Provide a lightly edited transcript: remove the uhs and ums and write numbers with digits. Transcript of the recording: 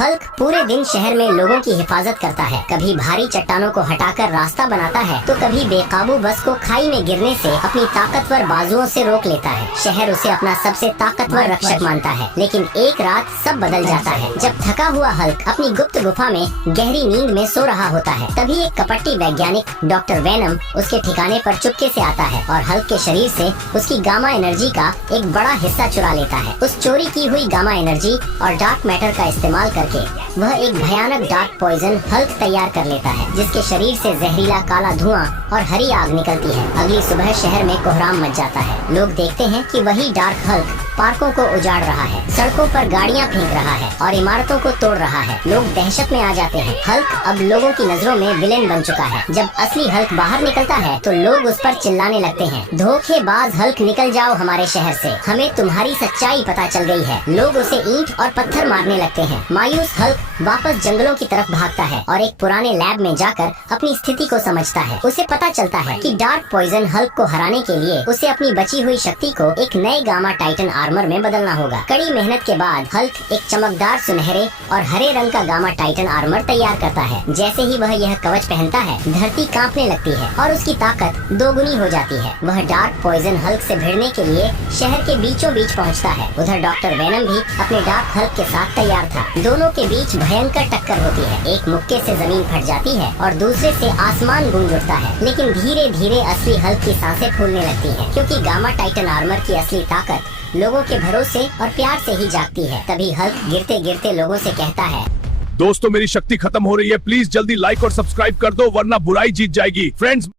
Hulk पूरे दिन शहर में लोगों की हिफाजत करता है। कभी भारी चट्टानों को हटाकर रास्ता बनाता है तो कभी बेकाबू बस को खाई में गिरने से अपनी ताकतवर बाजुओं से रोक लेता है। शहर उसे अपना सबसे ताकतवर रक्षक मानता है। लेकिन एक रात सब बदल जाता है। जब थका हुआ हल्क अपनी गुप्त गुफा में गहरी नींद में सो रहा होता है, तभी एक कपटी वैज्ञानिक डॉक्टर वेनम उसके ठिकाने पर चुपके से आता है और हल्क के शरीर से उसकी गामा एनर्जी का एक बड़ा हिस्सा चुरा लेता है। उस चोरी की हुई गामा एनर्जी और डार्क मैटर का इस्तेमाल करके वह एक भयानक डार्क पॉइजन हल्क तैयार कर लेता है, जिसके शरीर से जहरीला काला धुआं और हरी आग निकलती है। अगली सुबह शहर में कोहराम मच जाता है। लोग देखते हैं कि वही डार्क हल्क पार्कों को उजाड़ रहा है, सड़कों पर गाड़ियां फेंक रहा है और इमारतों को तोड़ रहा है। लोग दहशत में आ जाते हैं। हल्क अब लोगों की नजरों में विलेन बन चुका है। जब असली हल्क बाहर निकलता है तो लोग उस पर चिल्लाने लगते हैं, धोखेबाज हल्क, निकल जाओ हमारे शहर से, हमें तुम्हारी सच्चाई पता चल गई है। लोग उसे ईंट और पत्थर मारने लगते हैं। मायूस हल्क वापस जंगलों की तरफ भागता है और एक पुराने लैब में जाकर अपनी स्थिति को समझता है। उसे पता चलता है कि डार्क पॉइजन हल्क को हराने के लिए उसे अपनी बची हुई शक्ति को एक नए गामा टाइटन आर्मर में बदलना होगा। कड़ी मेहनत के बाद हल्क एक चमकदार सुनहरे और हरे रंग का गामा टाइटन आर्मर तैयार करता है। जैसे ही वह यह कवच पहनता है, धरती कांपने लगती है और उसकी ताकत दोगुनी हो जाती है। वह डार्क पॉइजन हल्क से भिड़ने के लिए शहर के बीचों बीच पहुंचता है। उधर डॉक्टर वेनम भी अपने डार्क हल्क के साथ तैयार था। दोनों के बीच भयंकर टक्कर होती है। एक मुक्के से जमीन फट जाती है और दूसरे से आसमान गूंज उठता है। लेकिन धीरे धीरे असली हल्क की सांसें फूलने लगती हैं, क्योंकि गामा टाइटन आर्मर की असली ताकत लोगों के भरोसे और प्यार से ही जागती है। तभी हल्क गिरते गिरते लोगों से कहता है, दोस्तों मेरी शक्ति खत्म हो रही है, प्लीज जल्दी लाइक और सब्सक्राइब कर दो वरना बुराई जीत जाएगी। फ्रेंड्स